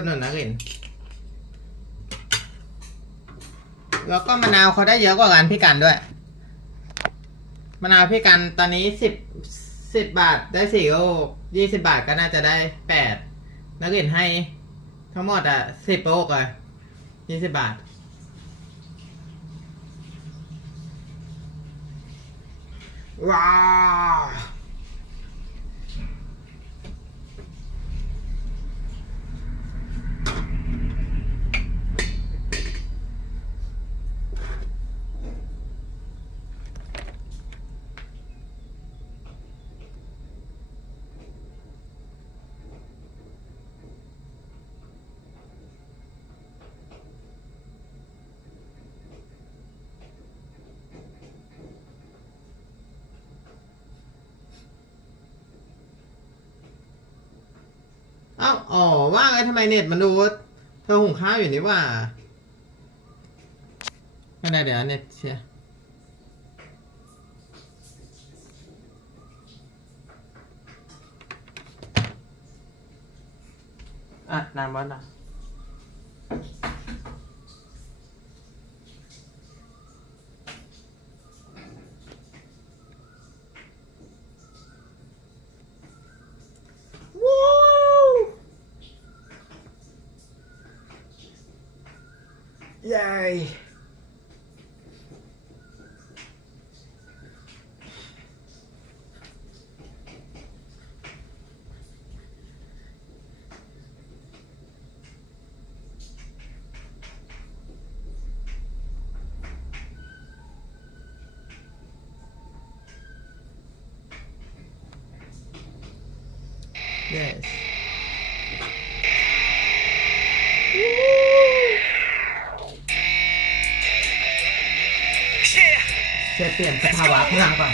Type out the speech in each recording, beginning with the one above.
ดหนุนนักเรียนแล้วก็มะนาวเขาได้เยอะกว่ากันพี่กันด้วยมะนาวพี่กันตอนนี้10 บาทได้4 ลูก20 บาทก็น่าจะได้8นักเรียนให้ทั้งหมด10 ลูกเลย20 บาทว้าวอ้าวอ๋อว่าไงทำไมเน็ตมันดูเธอหุงข้าวอยู่นี่ว่าก็ได้เดี๋ยวเน็ตเชียน้ำมันเย้ yes เชฟเปลี่ยนสภาวะข้างหลังก่อน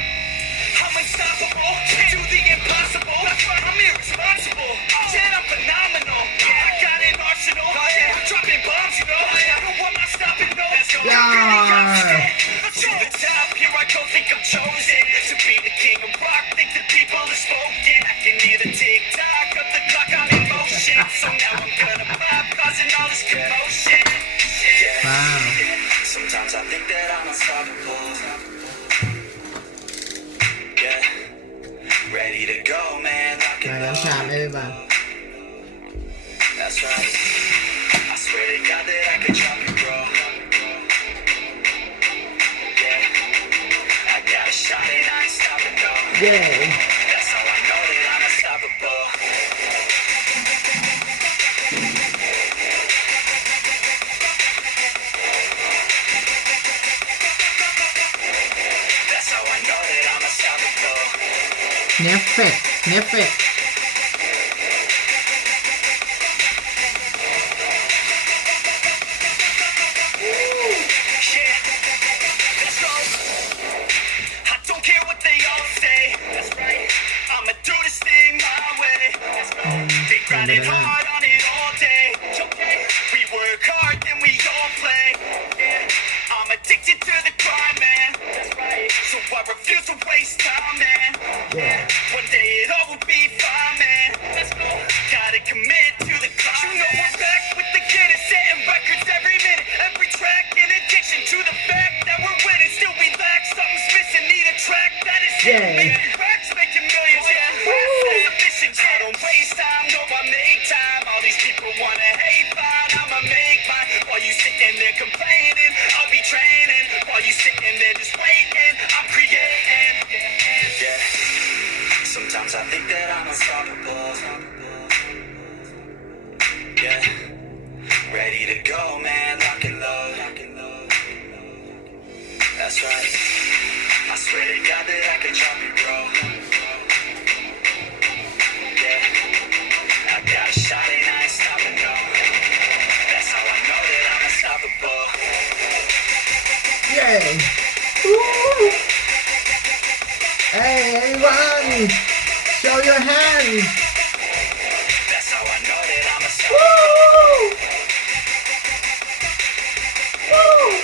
ย่าSometimes I think that I'm unstoppable. Yeah, ready to go, man. Lock and load. That's right. I swear to God that I could drop it, bro. Yeah, I got a shot and I ain't stopping, though. Yeah. That's how I know that I'm unstoppable. Nefek. One day it all will be fine, man. Let's go. Gotta commit to the climb. You know we're back with the kid and setting records every minute, every track. In addition to the fact that we're winning, still we lack something's missing. Need a track that is making racks, making millions. Yeah, ambitions. I don't waste time, no, I make time. All these people wanna hate, fine. I'ma make mine. While you sitting there complaining, I'll be training. While you sitting there just waiting, I'm creating. Yeah. Sometimes I think that I'm unstoppable. Yeah, ready to go, man, lock and load. That's right. I swear to God that I could drop it, bro. Yeah, I got a shot and I ain't stopping, no. That's how I know that I'm unstoppable. Yeah. Woo. Hey, everyone, show your hands. That's how I know that I'm a star. Woo! Woo!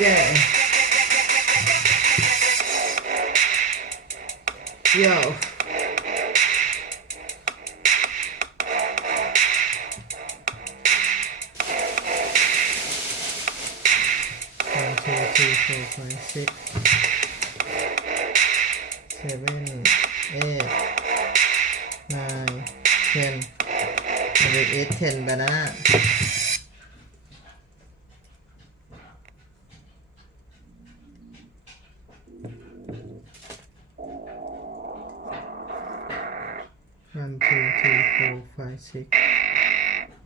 Yeah. Yo. 3 4 5 6 7 8 9 10 8 10 banana 1 2 3 4 5 6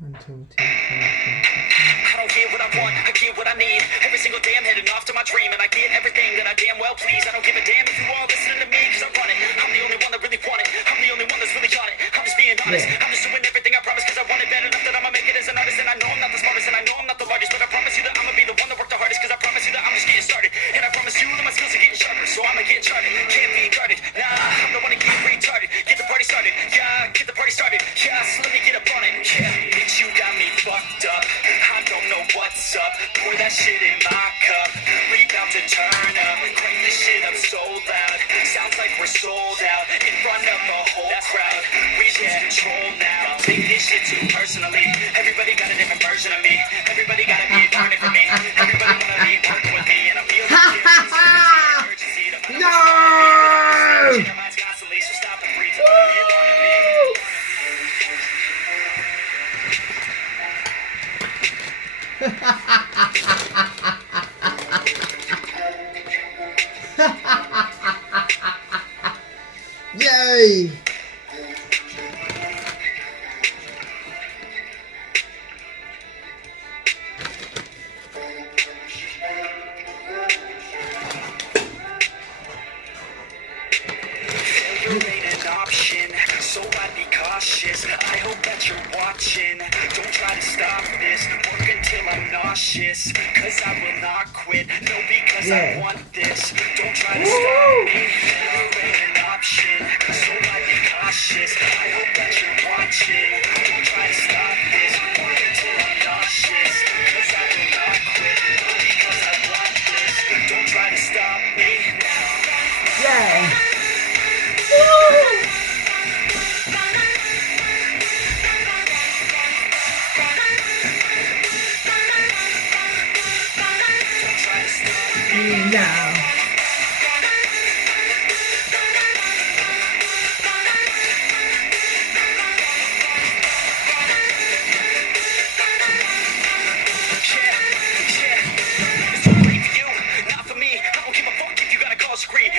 1 2 3 4 5 6 I don't get what I want, I get what I need. Every single day I'm heading off to my dream, and I get everything that I damn well please. I don't give a damn if you all listening to me, cause I run it. I'm the only one that really want it. I'm the only one that's really got it. I'm just being honest. I'm just doing everything I promise, cause I want it bad enough that I'ma make it as an artist. And I know I'm not the smartest, and I know I'm not the largest, but I promise you that I'ma be the one that worked the hardest, cause I promise you that I'm just getting started. And I promise you that my skills are getting sharper, so I'ma get charted. Can't be guarded, nah, I'm the one to get retarded. Get the party started, yeah, get the party started. Yeah, so let me get up on it. Yeah, bitch, you got me fucked up. I don't know what's up. Pour that shit in my cup. We about to turn up. Crank this shit up so loud. Sounds like we're sold out in front of a whole crowd. We lose control now. Take this shit too personally. Everybody got a different version of me. Everybody gotta be learning from me. Everybody wanna be working with me, and I feel the urgency to put your minds constantly. So stop and breathe. Who you wanna be? Yay! Failure ain't an option, so I'd be cautious. I hope that you're watching. Don't try to stop this. Work until I'm nauseous, cause I will not quit. No, because I want this. Don't try to stop me. Failure ain't an option, so I'd be cautious. I hope that you're watching. Don't try to stop this. Work until I'm nauseous, cause I will not quit. No, because I want this. Don't try to stop me. Yeah! Now.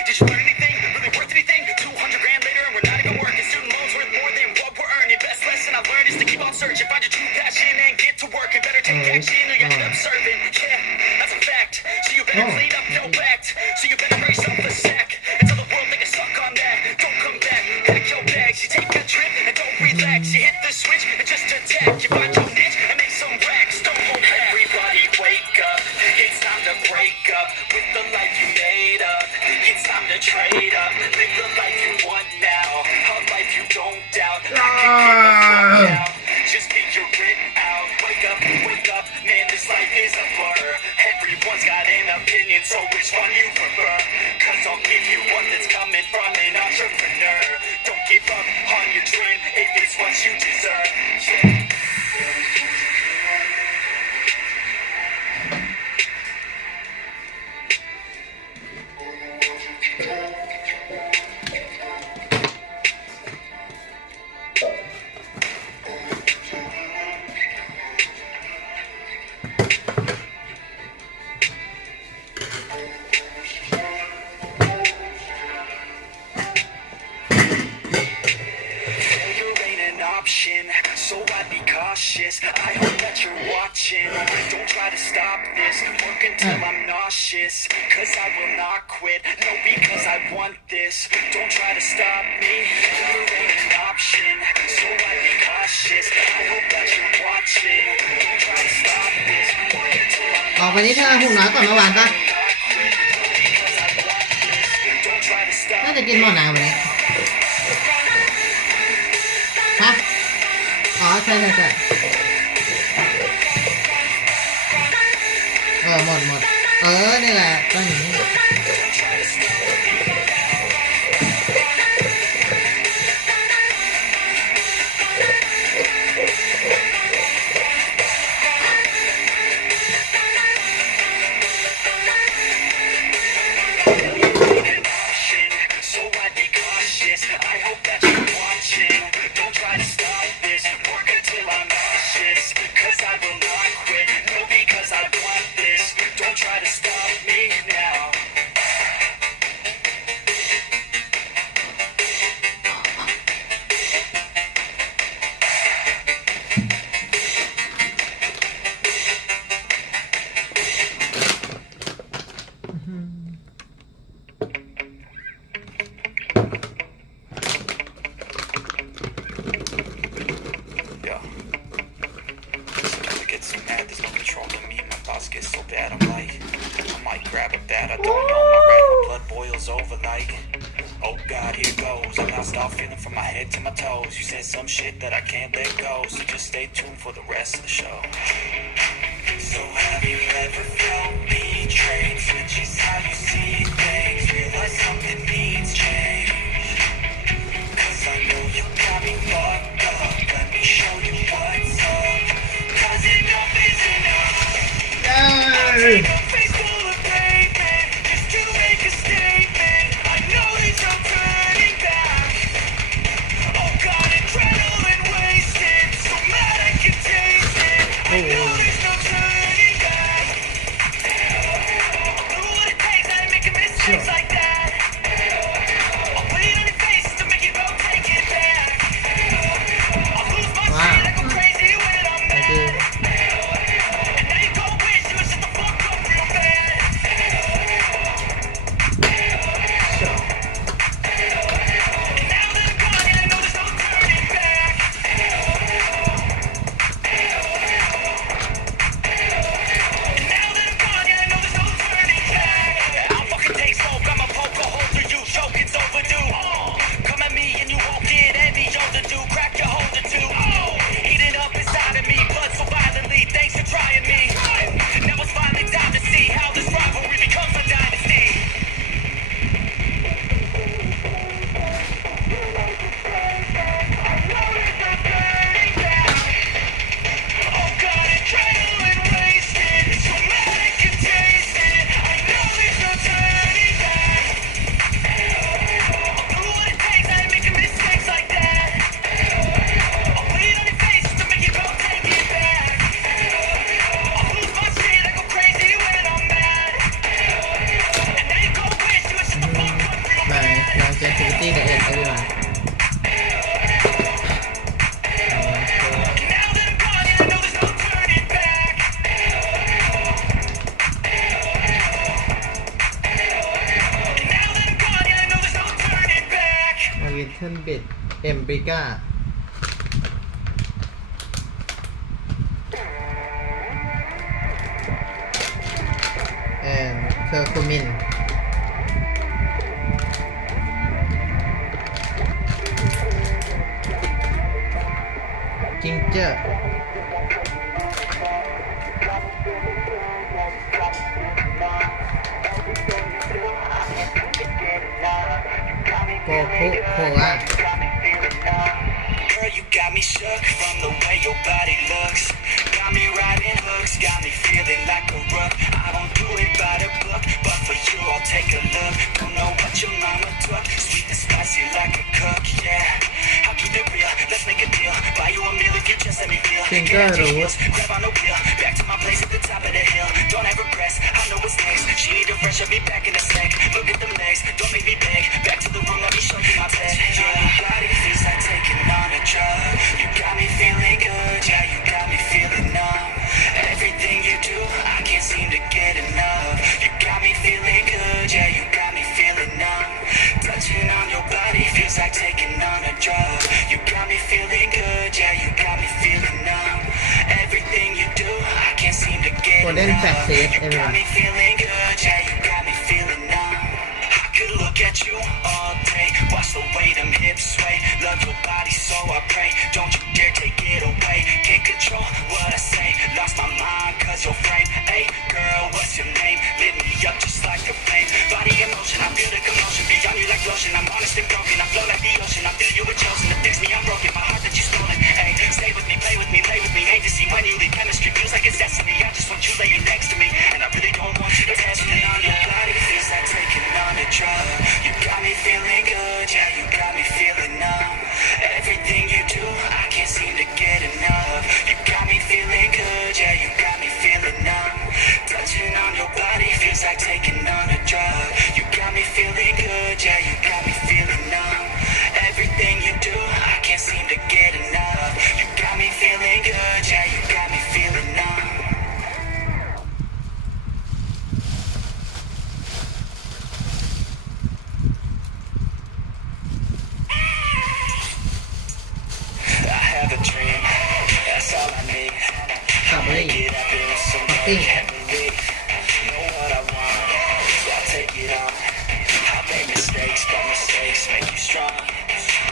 Did you learn anything? Really worth anything? 200 grand later and we're not even working. Student loans worth more than what we're earning. Best lesson I learned is to keep on searching. Find your true passion and get to work. And better take action or you end up serving. Yeah, that's a fact. So you better clean up, no act. So you better brace up the sack. And tell the world they can suck on that. Don't come back, pack your bags. You take a trip and don't relax. You hit the switch and just attack. You find your niche and make some racks. Don't hold back. Everybody wake up. It's time to break up with the life you made up. It's time to trade up. Live the life you want now. A life you don't doubt. I can give a fuck now. Just figure it out. Wake up, man, this life is a blur. Everyone's got an opinion, so which one you prefer? Cause I'll give you one that's coming from an entrepreneur. Don't give up on your dream if it's what you deserve. Yeah. So I'd be cautious. I hope that you're watching. Don't try to stop this. Work until I'm nauseous, cause I will not quit. No, because I want this. Don't try to stop me. Failure ain't an option. So I'd be cautious. I hope that you're watching. Don't try to stop this. Work until I'm ออกไปนี่ถ้าหุ่นน้อยกว่าเมื่อวานปะ not quit. No, because I want this. Don't try to stop น่าจะกินหม้อน้ำวันนี้ฮะอ๋อใช่หมดนี่แหละตั้งอย่างนี้ about me now. Yeah. I get so mad, there's no controlling me. My thoughts get so bad, I'm like, I might grab a bat. I don't know, my blood boils over like, oh God, here goes. And I'll start feeling from my head to my toes. You said some shit that I can't let go, so just stay tuned for the rest of the show. So have you ever felt betrayed? Switches how you see things. Realize something needs change. Cause I know you got me fucked up. Let me show you what's up. Cause enough is enough. I'll take a face full of pavement just to make a statement. I know there's no turning back. Oh God, adrenaline wasted. So mad I can taste it. I know there's no turning back. I'll do what it takes. I ain't making mistakes like that. I'll put it on your face to make you go take it back. I'll lose my shit. I go crazy when I'm mad. And now you go wish you would shut the fuck up real bad. And now that I'm gone, yeah, I know there's no turning back. And now that I'm gone, yeah, I know there's no turning back. I'll fucking take smoke, I'ma poke a hole through you. Choking's overdue. Come at me and you won't get any older, dude. Crack your holder too. Heating up inside of me, blood so violently. Thanks for trying me. Now it's finally time to see how this rivalry becomes a dynasty. Oh God, adrenaline wasted. So mad I can taste it. I know there's no turning back. I'll do what it takes. I ain't making mistakes like that. I'll put it on your face to make you go take it back. I'll lose my shit. I go crazy when I'm mad. And now you go wish you would shut the fuck up real ไป bad. เราเจอฟิตี้กับเอ็ดกันดีกว่า Now that I'm gone, yeah, I know there's no turning back. And now that I'm gone, yeah, I know there's no turning back. อาริเทนเบดเอ็มบริก้าแอนเคอร์คูมินจิงเจอร์โกคุโคอะ Girl, you got me shook from the way your body looks. Got me riding hooks, got me feeling like a rook. I don't do it by the book, but for you I'll take a look. Don't know what your mama took, sweet and spicy like a cook, yeah. I'll keep it real, let's make a deal. Buy you a meal if you just let me feel. Think Get out I your know. heels, grab on the wheel. Back to my place at the top of the hill. Don't have regrets, I know what's next. She need a fresh, I'll be back in a sec. Look at them legs, don't make me beg. Back to the room, let me show you my bed. Yeah, your body feels like taking on a drug. You got me feeling good, yeah, you got me feeling numb. Everything you do, I can't seem to get enough. You got me feeling good, yeah, you got me feeling numb. Touching on your body feels like taking on a drug. You got me feeling good, yeah, you got me feeling numb. Everything you do, I can't seem to get Golden enough. Fat Safe, You got everyone. me feeling good, yeah, you got me feeling numb. I could look at you all day, watch the way them hips sway. Love your body, so I pray. Don't you dare take it away. Can't control what I say. Lost my mind, cause you're frame. Hey, girl, what's your name? Lit me up just like a flame. Body in motion, I feel the commotion. Beyond you like lotion, I'm honest and broken. I flow like the ocean, I feel you were chosen. To fix me, I'm broken. My heart that you stolen. Hey, stay with me, play with me, lay with me. Hate to see when you leave. Chemistry feels like it's destiny. I just want you laying next to me, and I really don't want you acting know what I want, so I'll take it on. I made mistakes, but mistakes make you strong.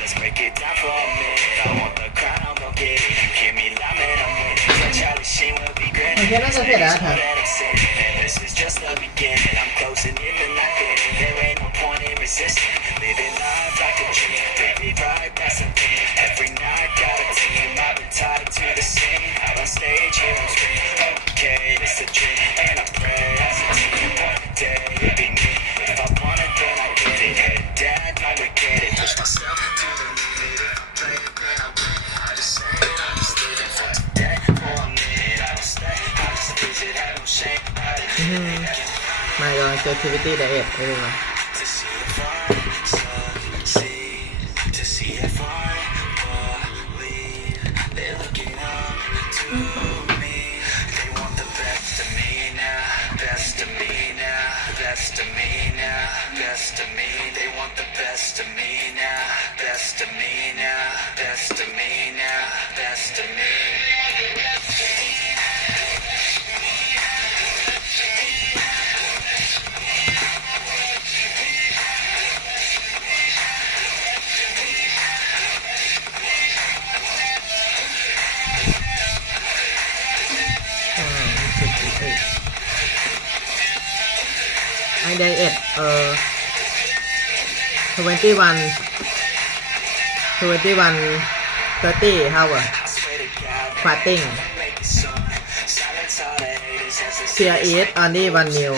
Let's break it down for a minute. I want the crown, I'm gon' get it. You hear me loud, man, I'm winning. Yeah, Charlie Sheen will be great. โอเคน่าจะเสร็จแล้วครับ That I'm sinning, and this is just the beginning. I'm closing in the night, and there ain't no point in resisting. Living life like a dream, baby, right, that's the thing. Every night, got a team, I've been tied to the scene. Out on stage, here I'm screaming. Okay, it's a dream, and I pray as a team. One day, it'll be me. If I want it, then I get it. Head down, don't regret it. Push myself to the limit. If I play it, then I win. I just say it, I'm just living for today. For a minute, I don't stay. I just visit, have no shame. I didn't My longevity diet เออ to see if I succeed, to see if I believe. They're looking up to me. They want the best of me now, best of me now, best of me now, best of me. They want the best of me now, best of me now, best of me now, best of me. I diet 21 30 hour fasting Here eat only one meal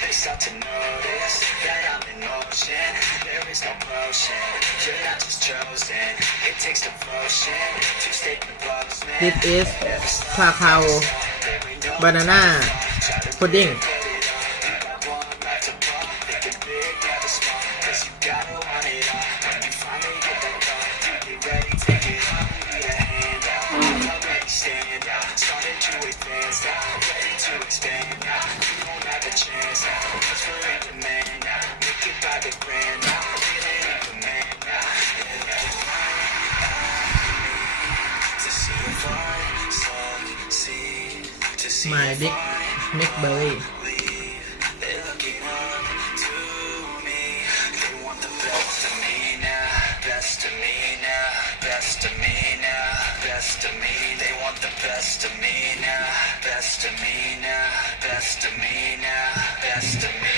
They start to notice that I'm in motion. There is no potion. You're not just chosen. It takes devotion to stay composed. This is cacao banana pudding My big McBerry They're looking up to me. They want the best of me now, best of me now, best of me now, best of me. They want the best of me now, best of me now, best of me now, best of me.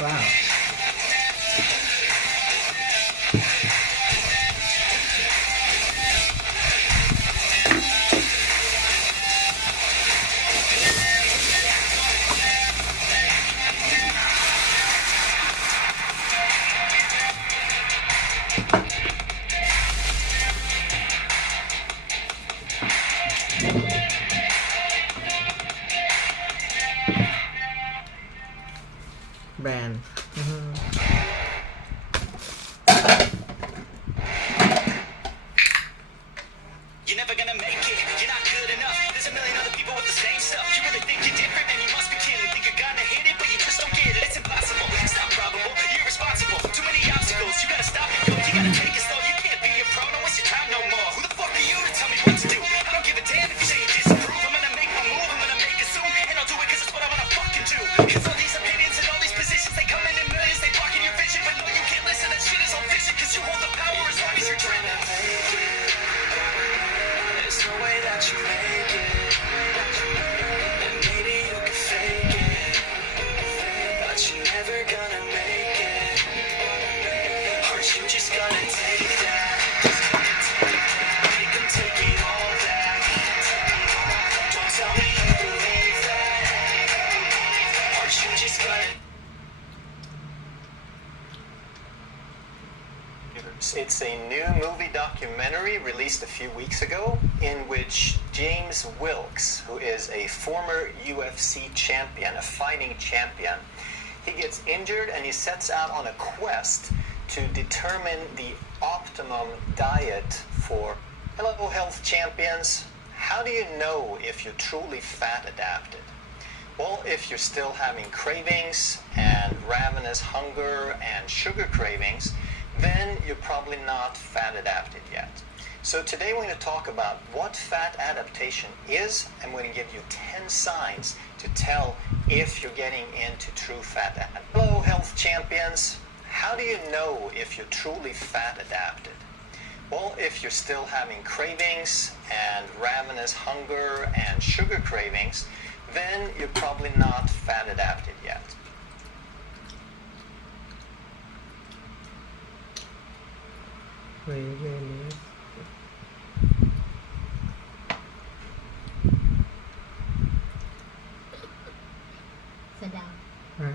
Wow brand You're never gonna make it, you're not good enough. There's a million other people with the same stuff. You really think you're different, and you must be kidding. Think you're gonna hit it, but you just don't get it. It's impossible, it's not probable, you're irresponsible. Too many obstacles, you gotta stop and go. You gotta take it slow, you can't be a pro, no waste your time no more. Who the fuck are you to tell me what to do? I don't give a damn if you say you disapprove. I'm gonna make my move, I'm gonna make it soon, and I'll do it 'cause it's what I wanna fucking do. 'Cause all these opinions and all these positions, they come in millions, they blocking your vision. But no, you can't listen, that shit is all fiction. 'Cause you hold the power as long as you're dreaming. There's no way that you make it. And maybe you can fake it, but you're never gonna make it. Aren't you just gonna take that? Make them take it all back. Don't tell me you believe that. Aren't you just gonna It's a new movie documentary released a few weeks ago in which James Wilkes, who is a former UFC champion, a fighting champion, he gets injured and he sets out on a quest to determine the optimum diet for Hello Health Champions. How do you know if you're truly fat adapted? Well, if you're still having cravings and ravenous hunger and sugar cravings, then you're probably not fat adapted yet. So today we're going to talk about what fat adaptation is, and we're going to give you 10 signs to tell if you're getting into true fat adaptation. Hello Health Champions. How do you know if you're truly fat adapted? Well, if you're still having cravings and ravenous hunger and sugar cravings, then you're probably not fat adapted yet. Ravenous สะเดา อ่ะ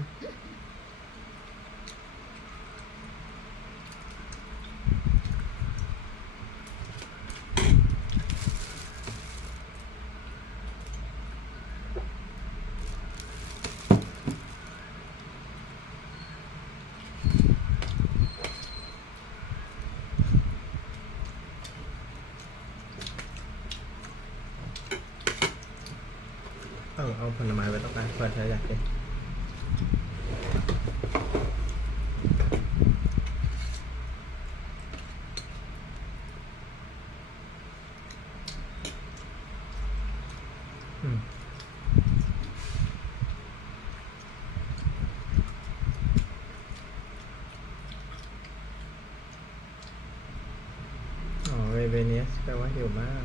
เอาผลไม้ไว้ตรงกลางเพื่อเธออยากกินเรเวเนียสแปลว่าหิวมาก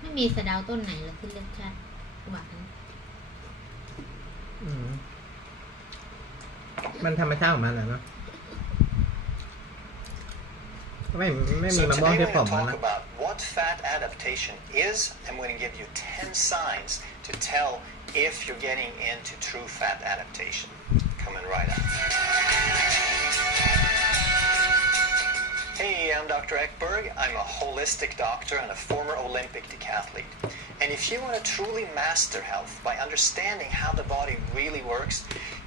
ไม่มีสะเดาต้นไหนเลยที่รสชาติหวาน มันธรรมชาติของมันอะเนาะไม่มี So มะม่วง today ที่ we're ผ going อ to มมัน talk นะ about what fat adaptation is, and we're going to give you 10 signs to tell if you're getting into true fat adaptation. Coming right up. Hey, I'm Dr. Ekberg. I'm a holistic doctor and a former Olympic decathlete. And if you want to truly master health by understanding how the body really works,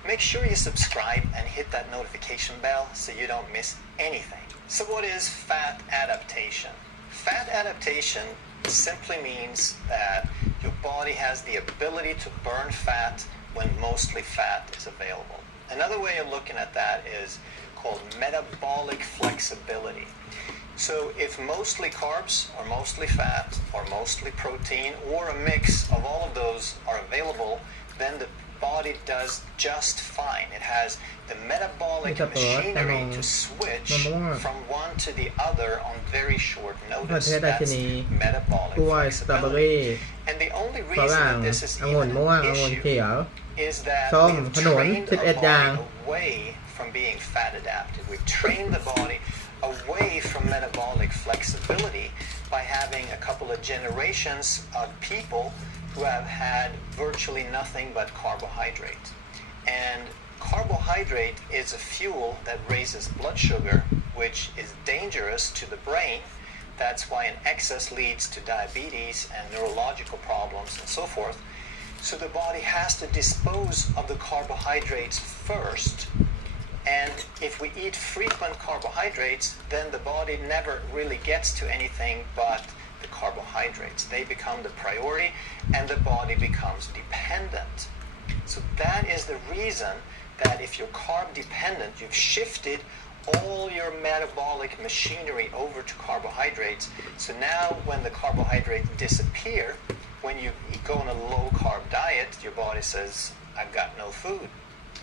make sure you subscribe and hit that notification bell so you don't miss anything. So what is fat adaptation? Fat adaptation simply means that your body has the ability to burn fat when mostly fat is available. Another way of looking at that is called metabolic flexibility. So if mostly carbs or mostly fat or mostly protein or a mix of all of those are available, then the body does just fine. It has the metabolic machinery to switch from one to the other on very short notice. That's metabolic flexibility. And the only reason that this is even an issue is that we've trained our body away from being fat adapted. We've trained the body away from metabolic flexibility by having a couple of generations of people who have had virtually nothing but carbohydrate. And carbohydrate is a fuel that raises blood sugar, which is dangerous to the brain. That's why an excess leads to diabetes and neurological problems and so forth. So the body has to dispose of the carbohydrates first. And if we eat frequent carbohydrates, then the body never really gets to anything but the carbohydrates. They become the priority and the body becomes dependent. So that is the reason that if you're carb dependent, you've shifted all your metabolic machinery over to carbohydrates. So now when the carbohydrates disappear, when you go on a low carb diet, your body says, I've got no food.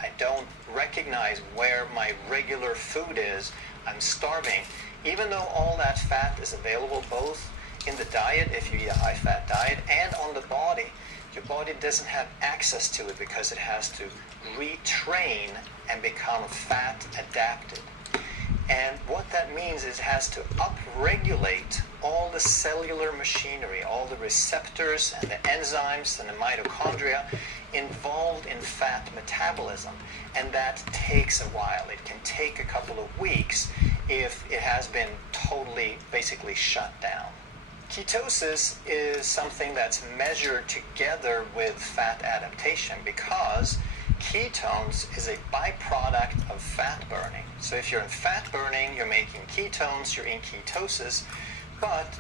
I don't recognize where my regular food is. I'm starving. Even though all that fat is available both in the diet, if you eat a high-fat diet, and on the body, your body doesn't have access to it because it has to retrain and become fat adapted. And what that means is it has to upregulate all the cellular machinery, all the receptors and the enzymes and the mitochondria involved in fat metabolism. And that takes a while. It can take a couple of weeks if it has been totally, basically shut down. Ketosis is something that's measured together with fat adaptation because Ketones is a byproduct of fat burning. So if you're in fat burning, you're making ketones, you're in ketosis, but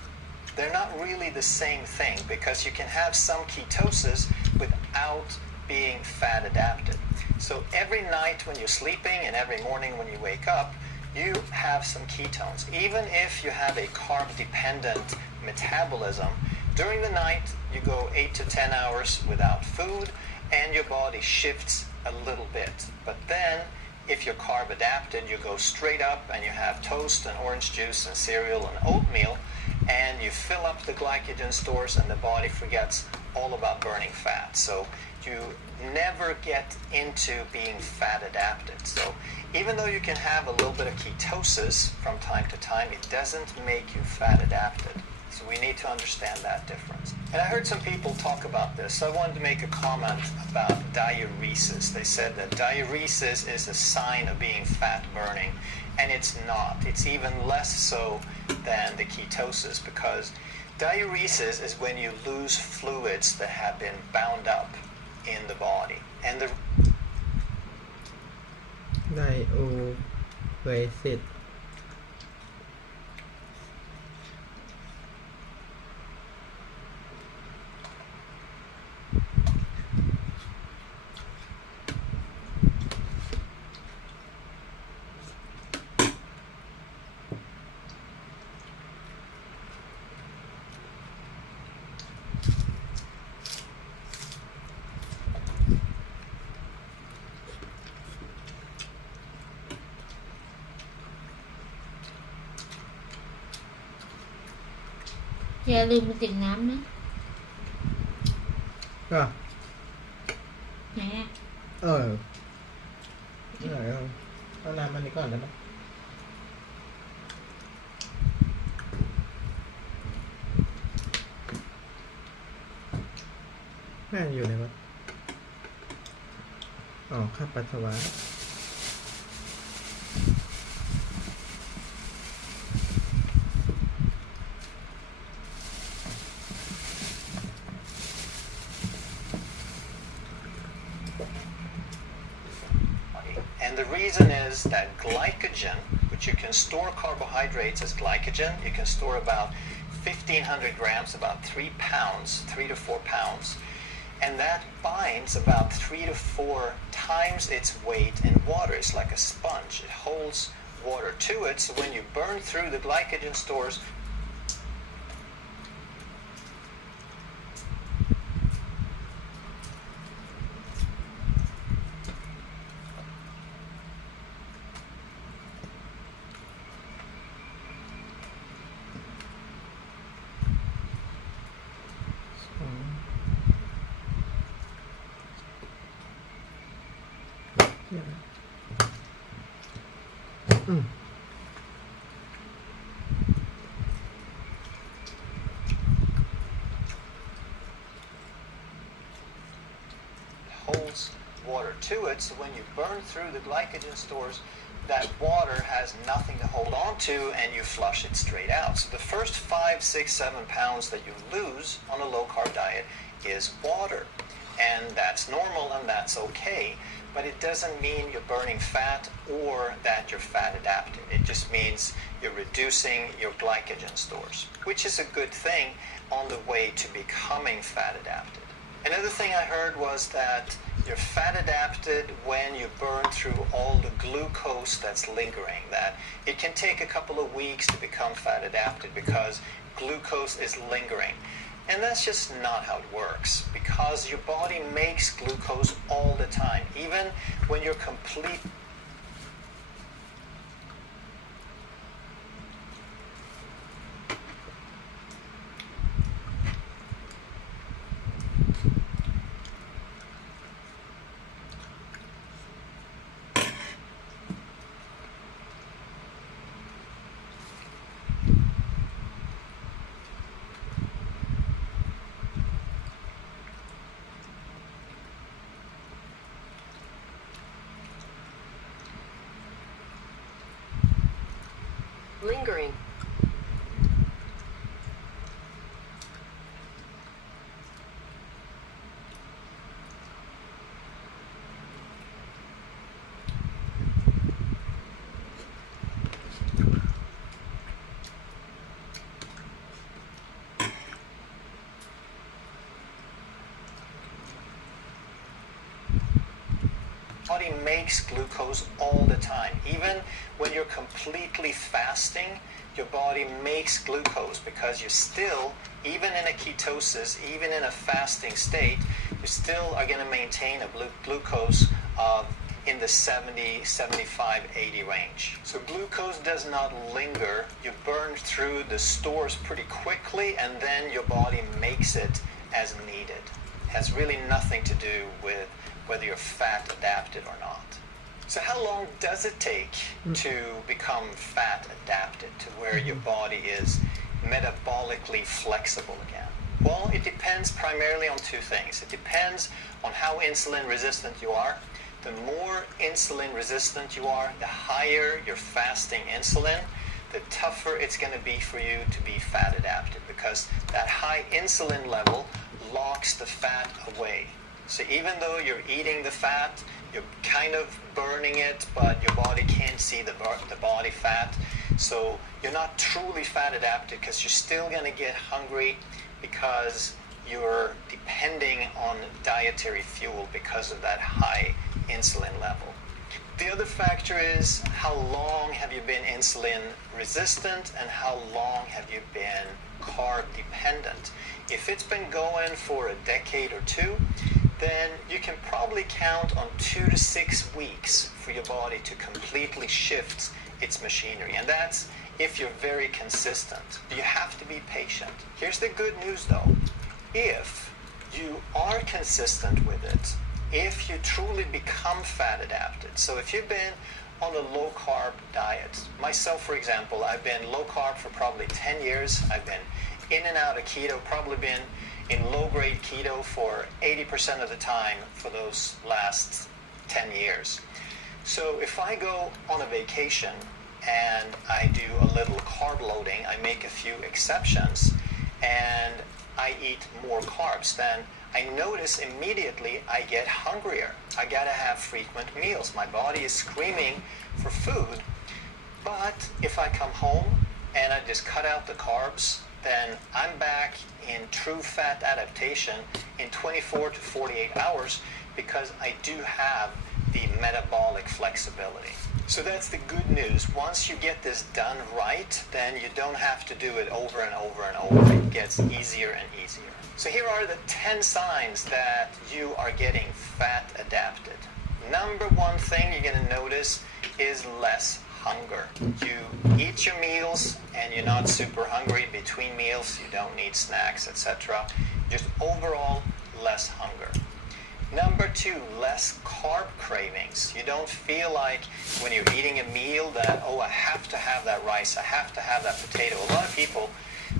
they're not really the same thing because you can have some ketosis without being fat adapted. So every night when you're sleeping and every morning when you wake up, you have some ketones. Even if you have a carb-dependent metabolism, during the night you go 8 to 10 hours without food and your body shifts a little bit. But then if you're carb adapted, you go straight up and you have toast and orange juice and cereal and oatmeal, and you fill up the glycogen stores and the body forgets all about burning fat. So you never get into being fat adapted. So even though you can have a little bit of ketosis from time to time, it doesn't make you fat adapted. So we need to understand that difference. And I heard some people talk about this, so I wanted to make a comment about diuresis. They said that diuresis is a sign of being fat burning, and it's not. It's even less so than the ketosis, because diuresis is when you lose fluids that have been bound up in the body. And the ไดโอเวซิส อย่าลืมกระติกน้ำนะ ก็ ไหนอ่ะ เอาน้ำมันนี้ก่อนได้ไหมแม่งอยู่ไหนวะอ๋อข้าปัสสาวะ And the reason is that glycogen, which you can store carbohydrates as glycogen, you can store about 1,500 grams, about 3 pounds, 3 to 4 pounds, and that binds about 3 to 4 times its weight in water. It's like a sponge. It holds water to it, so when you burn through the glycogen stores, holds water to it, so when you burn through the glycogen stores, that water has nothing to hold on to and you flush it straight out. So the first 5, 6, 7 pounds that you lose on a low-carb diet is water. And that's normal and that's okay, but it doesn't mean you're burning fat or that you're fat adapted. It just means you're reducing your glycogen stores, which is a good thing on the way to becoming fat adapted. Another thing I heard was that you're fat adapted when you burn through all the glucose that's lingering, that it can take a couple of weeks to become fat adapted because glucose is lingering. And that's just not how it works, because your body makes glucose all the time, even when you're complete. Lingering. body makes glucose all the time. Even when you're completely fasting, your body makes glucose because you're still, even in a ketosis, even in a fasting state, you still are going to maintain a glucose of in the 70, 75, 80 range. So glucose does not linger. You burn through the stores pretty quickly, and then your body makes it as needed. It has really nothing to do with whether you're fat adapted or not. So how long does it take to become fat adapted to where your body is metabolically flexible again? Well, it depends primarily on two things. It depends on how insulin resistant you are. The more insulin resistant you are, the higher your fasting insulin, the tougher it's going to be for you to be fat adapted, because that high insulin level locks the fat away. So even though you're eating the fat, you're kind of burning it, but your body can't see the body fat. So you're not truly fat adapted because you're still going to get hungry because you're depending on dietary fuel because of that high insulin level. The other factor is how long have you been insulin resistant and how long have you been carb dependent. If it's been going for a decade or two, then you can probably count on 2 to 6 weeks for your body to completely shift its machinery. And that's if you're very consistent. You have to be patient. Here's the good news though. If you are consistent with it, if you truly become fat adapted, so if you've been on a low carb diet, myself for example, I've been low carb for probably 10 years. I've been in and out of keto, probably been in low grade keto for 80% of the time for those last 10 years. So if I go on a vacation and I do a little carb loading, I make a few exceptions, and I eat more carbs, then I notice immediately I get hungrier. I gotta have frequent meals. My body is screaming for food. But if I come home and I just cut out the carbs, then I'm back in true fat adaptation in 24 to 48 hours because I do have the metabolic flexibility. So that's the good news. Once you get this done right, then you don't have to do it over and over and over. It gets easier and easier. So here are the 10 signs that you are getting fat adapted. Number one thing you're going to notice is less hunger. You eat your meals and you're not super hungry between meals. You don't need snacks, etc. Just overall less hunger. Number two, less carb cravings. You don't feel like when you're eating a meal that, oh, I have to have that rice, I have to have that potato. A lot of people,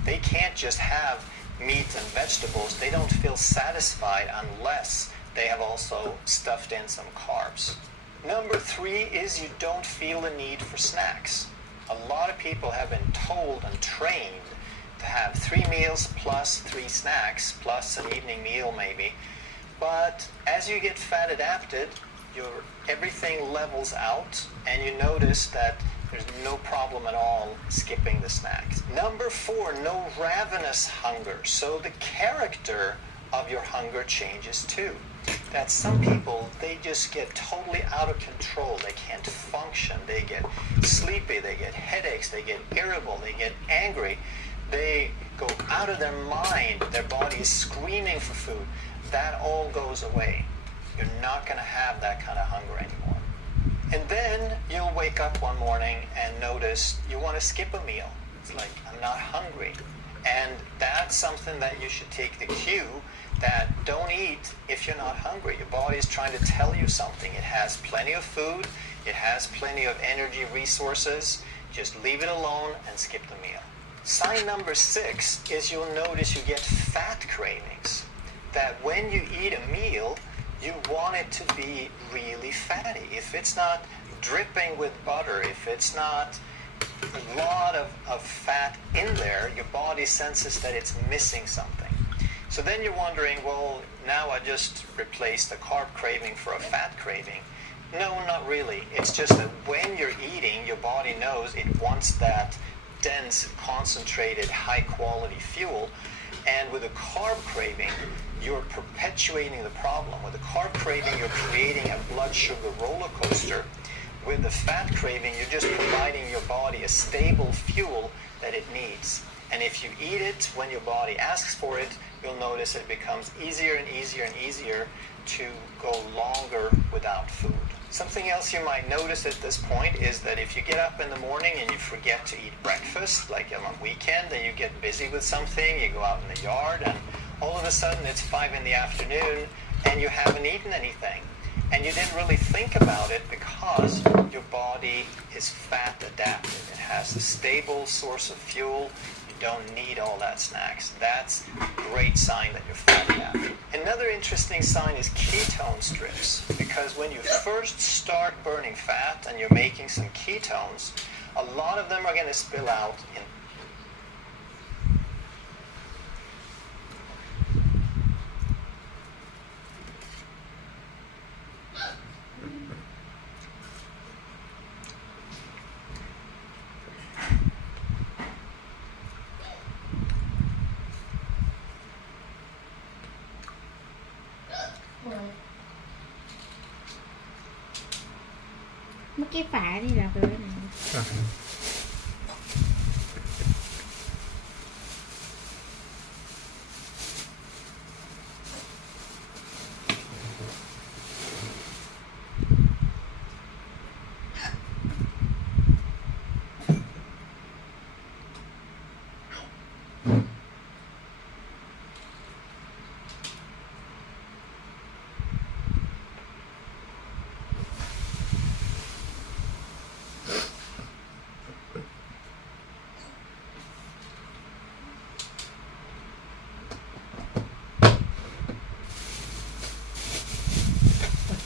they can't just have meat and vegetables. They don't feel satisfied unless they have also stuffed in some carbs. Number three is you don't feel the need for snacks. A lot of people have been told and trained to have 3 meals plus 3 snacks plus an evening meal maybe. But as you get fat adapted, everything levels out and you notice that there's no problem at all skipping the snacks. Number four, no ravenous hunger. So the character of your hunger changes too. That some people, they just get totally out of control. They can't function. They get sleepy. They get headaches. They get irritable. They get angry. They go out of their mind. Their body is screaming for food. That all goes away. You're not going to have that kind of hunger anymore. And then you'll wake up one morning and notice you want to skip a meal. It's like, I'm not hungry. And that's something that you should take the cue that don't eat if you're not hungry. Your body is trying to tell you something. It has plenty of food. It has plenty of energy resources. Just leave it alone and skip the meal. Sign number 6 is you'll notice you get fat cravings. That when you eat a meal, you want it to be really fatty. If it's not dripping with butter, if it's not a lot of fat in there, your body senses that it's missing something. So then you're wondering, well, now I just replaced a carb craving for a fat craving. No, not really. It's just that when you're eating, your body knows it wants that dense, concentrated, high-quality fuel, And with a carb craving, you're perpetuating the problem. With a carb craving, you're creating a blood sugar roller coaster. With the fat craving, you're just providing your body a stable fuel that it needs. And if you eat it when your body asks for it, you'll notice it becomes easier and easier and easier to go longer without food. Something else you might notice at this point is that if you get up in the morning and you forget to eat breakfast, like on a weekend, and you get busy with something, you go out in the yard, and all of a sudden it's 5 in the afternoon and you haven't eaten anything. And you didn't really think about it because your body is fat adapted. It has a stable source of fuel. You don't need all that snacks. That's a great sign that you're fat adapted. Another interesting sign is ketone strips, because when you first start burning fat and you're making some ketones, a lot of them are going to spill out inเมื่อกี้ฝานี่เราไปไว้ไหน อ่ะ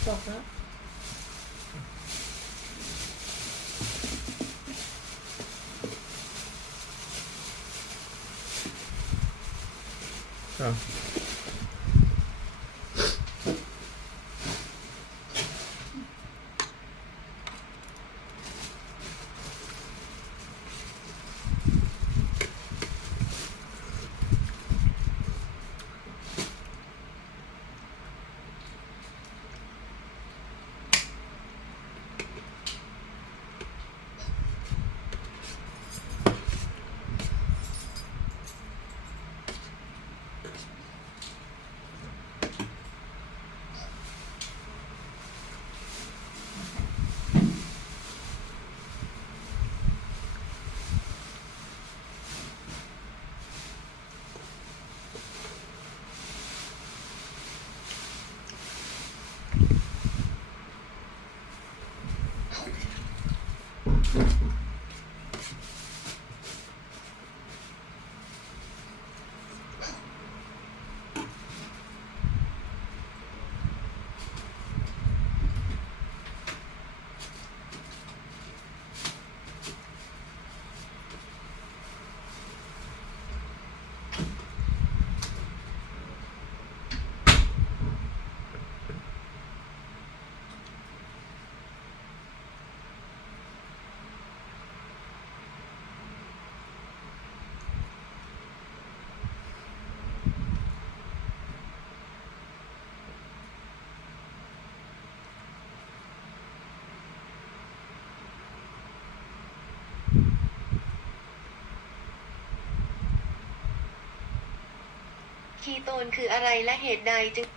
ตกแล้ว อ่ะคีโตนคืออะไรและเหตุใดจึง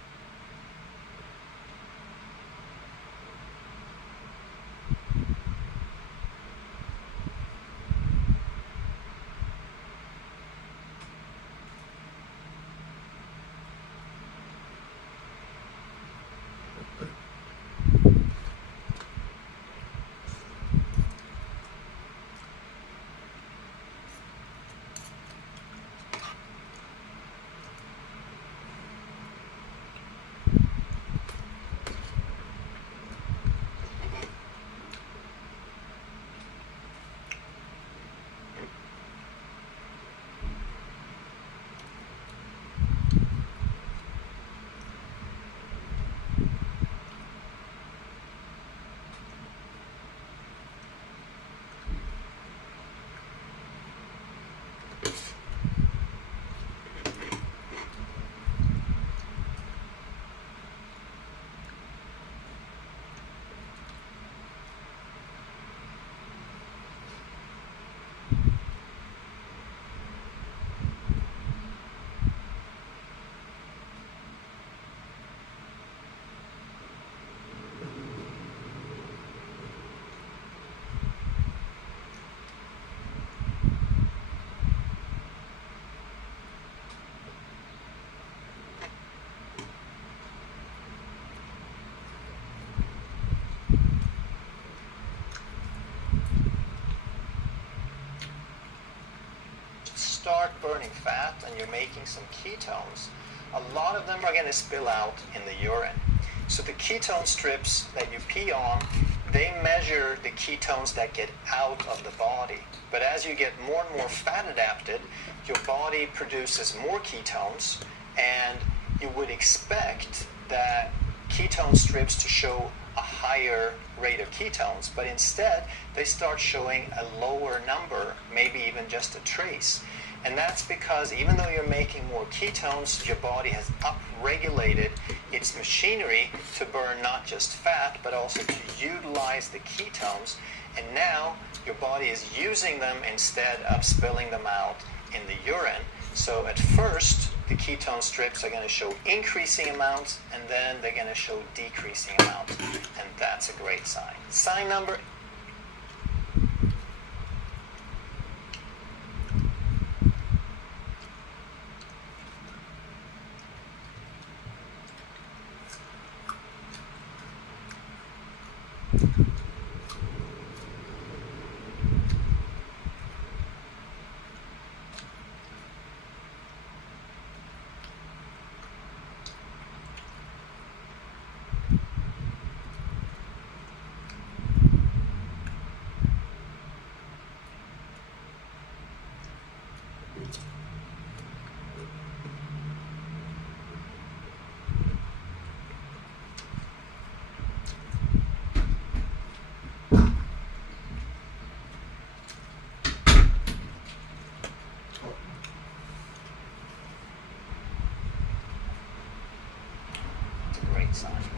start burning fat and you're making some ketones, a lot of them are going to spill out in the urine. So the ketone strips that you pee on, they measure the ketones that get out of the body. But as you get more and more fat adapted, your body produces more ketones, and you would expect that ketone strips to show a higher rate of ketones, but instead they start showing a lower number, maybe even just a trace. And that's because even though you're making more ketones, your body has upregulated its machinery to burn not just fat, but also to utilize the ketones. And now your body is using them instead of spilling them out in the urine. So at first, the ketone strips are going to show increasing amounts, and then they're going to show decreasing amounts. And that's a great sign. Sign number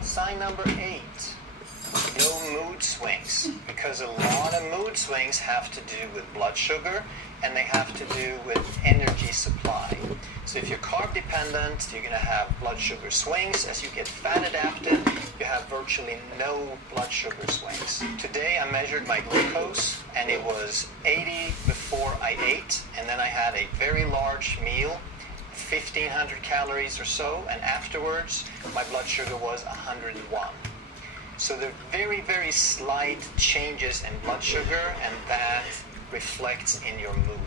Sign number 8, no mood swings, because a lot of mood swings have to do with blood sugar, and they have to do with energy supply. So if you're carb dependent, you're going to have blood sugar swings. As you get fat adapted, you have virtually no blood sugar swings. Today I measured my glucose, and it was 80 before I ate, and then I had a very large meal, 1,500 calories or so, and afterwards my blood sugar was 101. So there are very, very slight changes in blood sugar, and that reflects in your mood.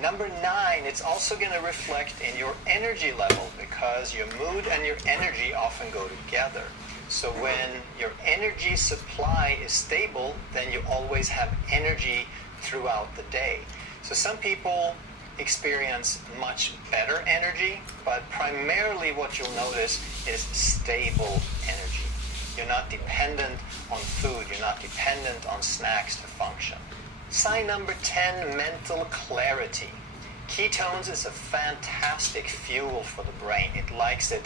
Number 9, it's also going to reflect in your energy level, because your mood and your energy often go together. So when your energy supply is stable, then you always have energy throughout the day. So some people experience much better energy, but primarily what you'll notice is stable energy. You're not dependent on food, you're not dependent on snacks to function. Sign number 10, mental clarity. Ketones is a fantastic fuel for the brain. It likes it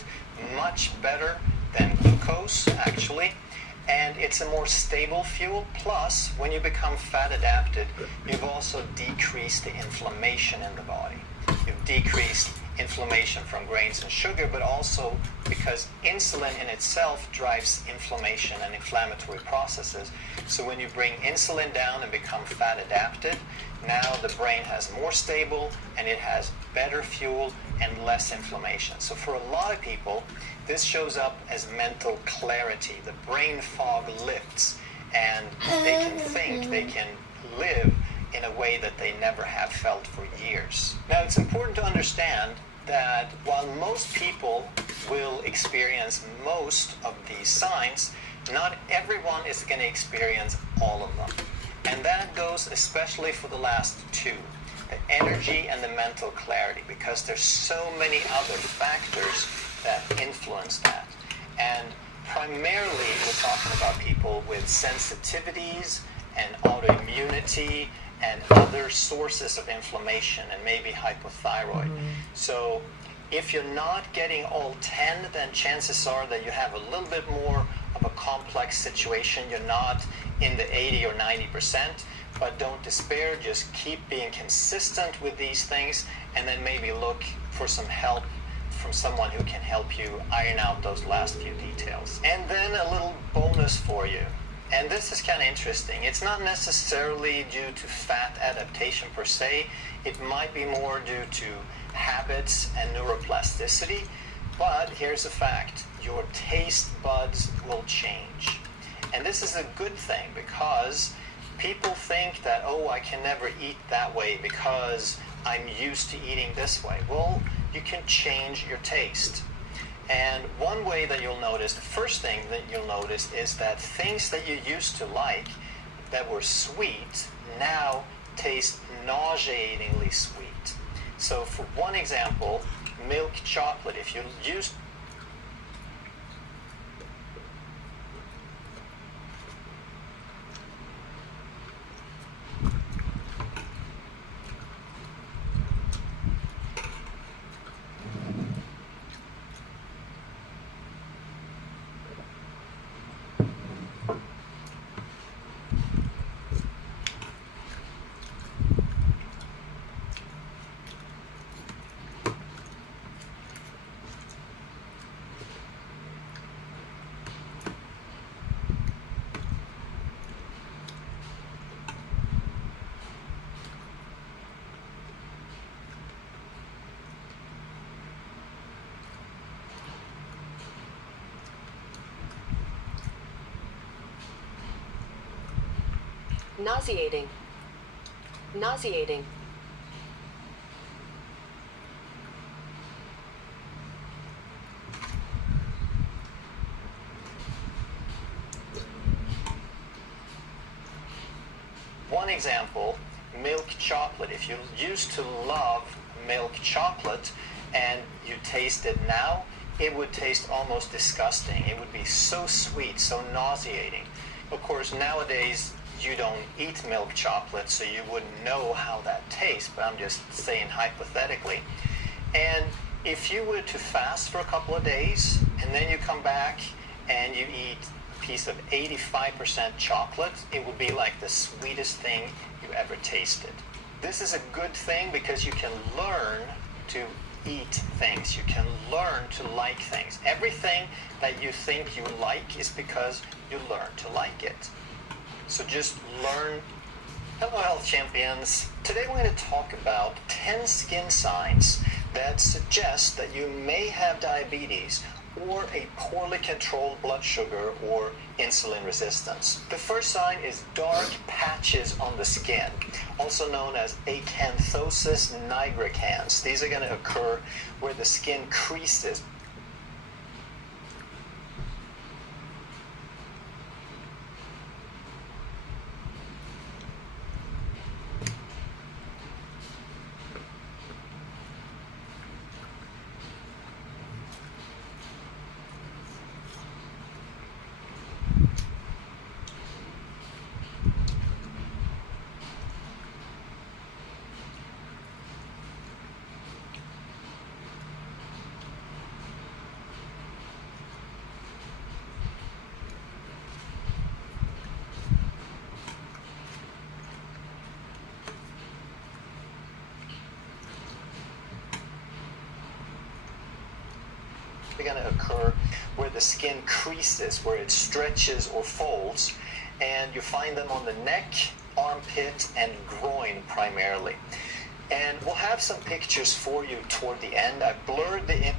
much better than glucose, actually. And it's a more stable fuel. Plus, when you become fat adapted, you've also decreased the inflammation in the body. You've decreased inflammation from grains and sugar, but also because insulin in itself drives inflammation and inflammatory processes. So when you bring insulin down and become fat adapted, now the brain has more stable, and it has better fuel and less inflammation. So for a lot of people, this shows up as mental clarity. The brain fog lifts, and they can think, they can live in a way that they never have felt for years. Now, it's important to understand that while most people will experience most of these signs, not everyone is going to experience all of them. And that goes especially for the last 2, the energy and the mental clarity, because there's so many other factors that influence that. And primarily we're talking about people with sensitivities and autoimmunity and other sources of inflammation, and maybe hypothyroid. So if you're not getting all 10, then chances are that you have a little bit more of a complex situation. You're not in the 80 or 90%, but don't despair. Just keep being consistent with these things, and then maybe look for some help from someone who can help you iron out those last few details. And then a little bonus for you. And this is kind of interesting. It's not necessarily due to fat adaptation per se. It might be more due to habits and neuroplasticity. But here's a fact. Your taste buds will change. And this is a good thing, because people think that, oh, I can never eat that way because I'm used to eating this way. Well, you can change your taste. And one way that you'll notice, the first thing that you'll notice is that things that you used to like that were sweet now taste nauseatingly sweet. So for one example, milk chocolate. If you use nauseating, nauseating, one example, milk chocolate. If you used to love milk chocolate and you taste it now, it would taste almost disgusting. It would be so sweet, so nauseating. Of course, nowadays you don't eat milk chocolate, so you wouldn't know how that tastes, but I'm just saying hypothetically. And if you were to fast for a couple of days and then you come back and you eat a piece of 85% chocolate, it would be like the sweetest thing you ever tasted. This is a good thing because you can learn to eat things. You can learn to like things. Everything that you think you like is because you learn to like it. So just learn. Hello, health champions. Today we're going to talk about 10 skin signs that suggest that you may have diabetes or a poorly controlled blood sugar or insulin resistance. The first sign is dark patches on the skin, also known as acanthosis nigricans. These are going to occur where the skin creases. They're going to occur where the skin creases, where it stretches or folds, and you find them on the neck, armpit, and groin primarily. And we'll have some pictures for you toward the end. I blurred the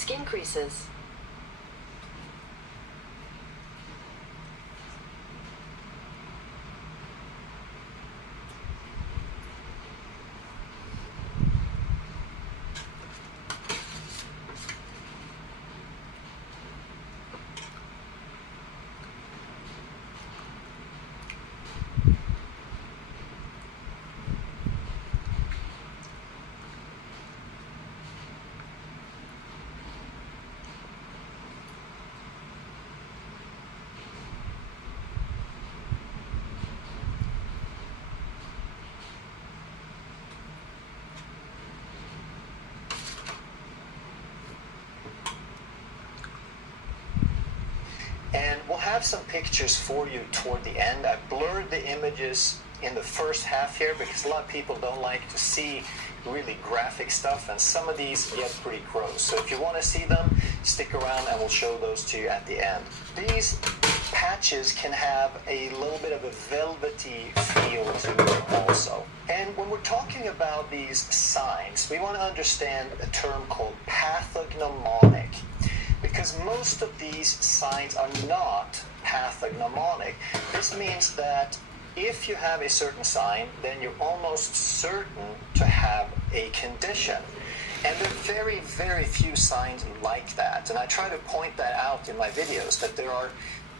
Skin creases. And we'll have some pictures for you toward the end. I blurred the images in the first half here because a lot of people don't like to see really graphic stuff, and some of these get pretty gross. So if you want to see them, stick around and we'll show those to you at the end. These patches can have a little bit of a velvety feel to them also. And when we're talking about these signs, we want to understand a term called pathognomonic, because most of these signs are not pathognomonic. This means that if you have a certain sign, then you're almost certain to have a condition. And there are very, very few signs like that. And I try to point that out in my videos, that there are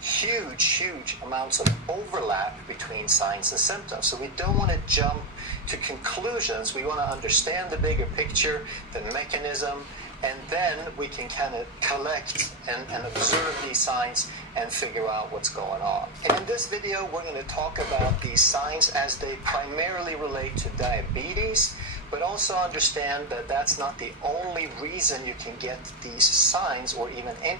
huge, huge amounts of overlap between signs and symptoms. So we don't want to jump to conclusions. We want to understand the bigger picture, the mechanism, and then we can kind of collect and observe these signs and figure out what's going on. And in this video, we're going to talk about these signs as they primarily relate to diabetes, but also understand that that's not the only reason you can get these signs or even any.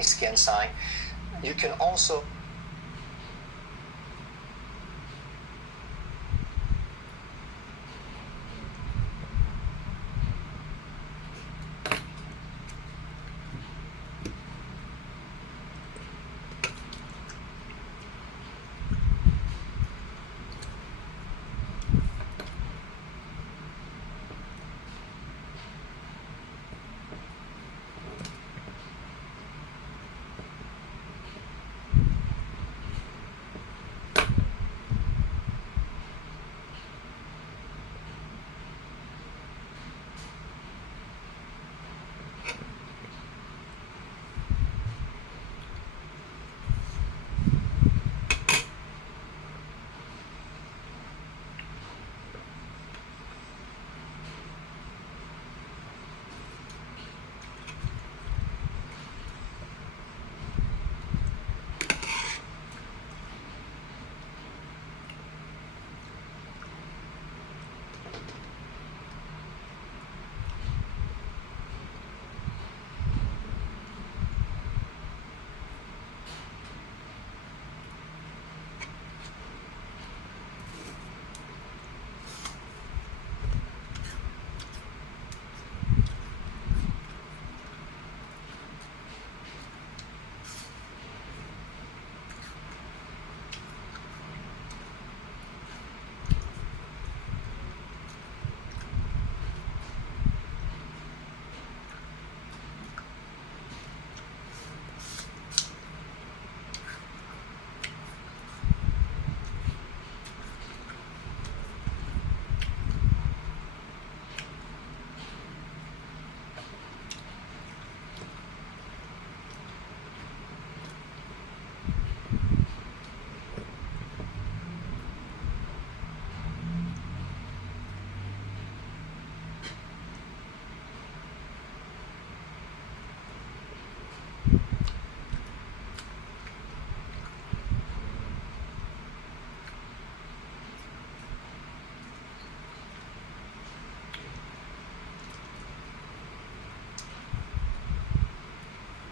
Skin sign. You can also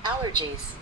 Allergies.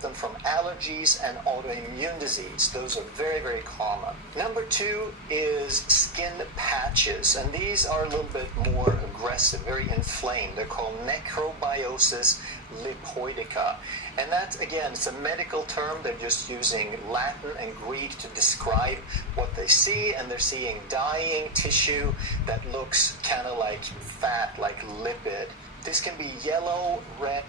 them from allergies and autoimmune disease. Those are very, very common. Number 2 is skin patches, and these are a little bit more aggressive, very inflamed. They're called necrobiosis lipoidica. And that, again, it's a medical term. They're just using Latin and Greek to describe what they see, and they're seeing dying tissue that looks kind of like fat, like lipid. This can be yellow, red.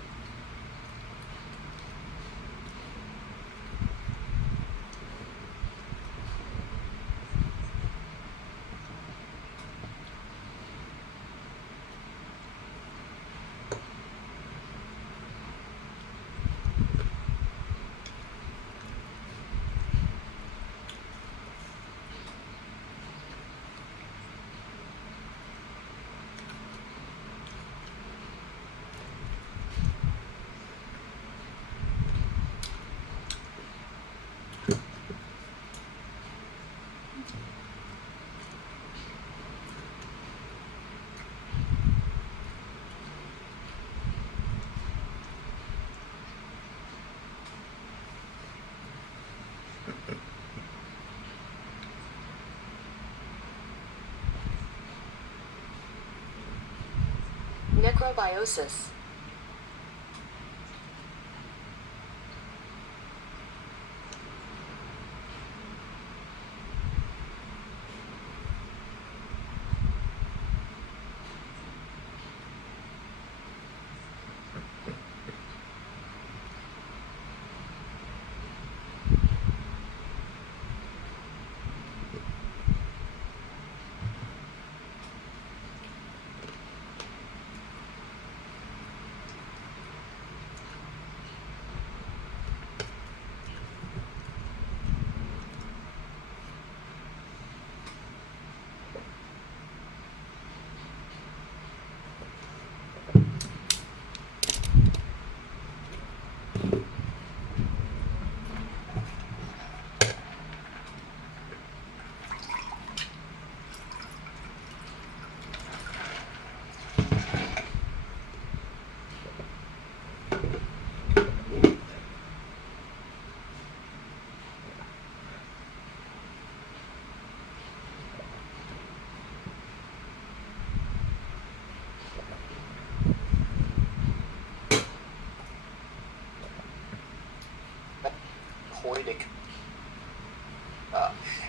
Necrobiosis.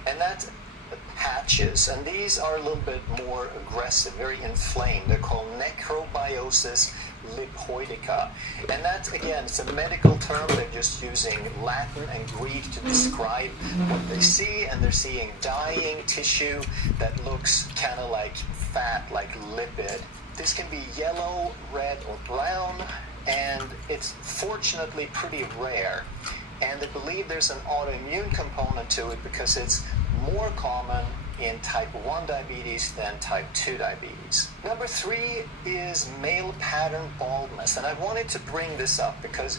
And that's patches, and these are a little bit more aggressive, very inflamed. They're called necrobiosis lipoidica. And that, again, it's a medical term. They're just using Latin and Greek to describe what they see, and they're seeing dying tissue that looks kind of like fat, like lipid. This can be yellow, red, or brown, and it's fortunately pretty rare. And they believe there's an autoimmune component to it because it's more common in type 1 diabetes than type 2 diabetes. Number 3 is male pattern baldness. And I wanted to bring this up because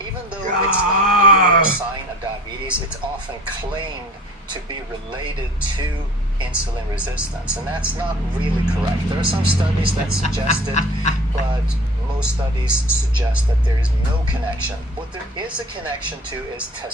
even though it's not really a sign of diabetes, it's often claimed to be related to insulin resistance. And that's not really correct. There are some studies that suggest it, but most studies suggest that there is no connection. What there is a connection to is testosterone.